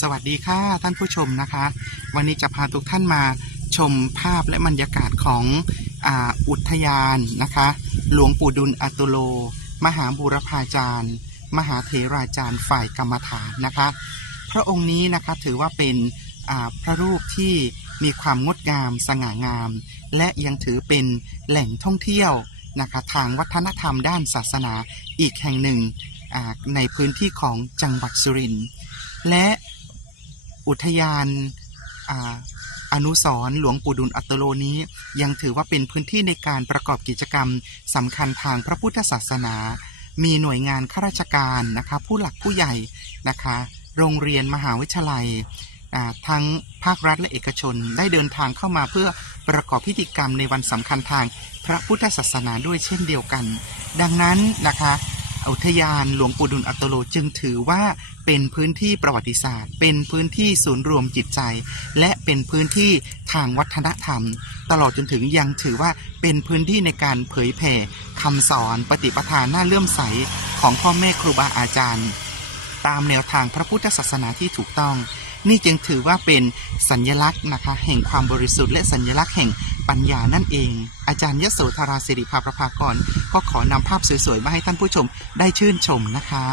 สวัสดีค่ะท่านผู้ชมนะคะ วันนี้จะพาทุกท่านมาชมภาพและบรรยากาศของออุทยานนะคะ หลวงปู่ดุลอตุโล มหาบูรพาจารย์ มหาเถราจารย์ฝ่ายกรรมฐานนะคะ พระองค์นี้นะคะถือว่าเป็นพระรูปที่มีความงดงามสง่างาม และยังถือเป็นแหล่งท่องเที่ยวนะคะทางวัฒนธรรมด้านศาสนาอีกแห่งหนึ่งในพื้นที่ของจังหวัดสุรินทร์และ อุทยานอนุสรหลวงปู่ดุลอัตโลนี้ ยังถือว่าเป็นพื้นที่ในการประกอบกิจกรรมสำคัญทางพระพุทธศาสนา มีหน่วยงานข้าราชการนะคะผู้หลักผู้ใหญ่นะคะ โรงเรียนมหาวิทยาลัยทั้งภาครัฐและเอกชนได้เดินทางเข้ามาเพื่อประกอบพิธีกรรมในวันสำคัญทางพระพุทธศาสนาด้วยเช่นเดียวกัน ดังนั้นนะคะ อุทยานหลวงปู่ดุลอัตโลจึงถือว่าเป็นพื้นที่ประวัติศาสตร์ เป็นพื้นที่ศูนย์รวมจิตใจ และเป็นพื้นที่ทางวัฒนธรรม ตลอดจนถึงยังถือว่าเป็นพื้นที่ในการเผยแผ่คำสอนปฏิปทาหน้าเลื่อมใสของพ่อแม่ครูบาอาจารย์ ตามแนวทางพระพุทธศาสนาที่ถูกต้อง นี่จึงถือว่าเป็นสัญญลักษณ์นะคะแห่งความบริสุทธิ์และสัญญลักษณ์แห่งปัญญานั่นเอง อาจารย์ยโสธราสิริภาประภากร ก็ขอนำภาพสวยๆ มาให้ท่านผู้ชมได้ชื่นชมนะคะ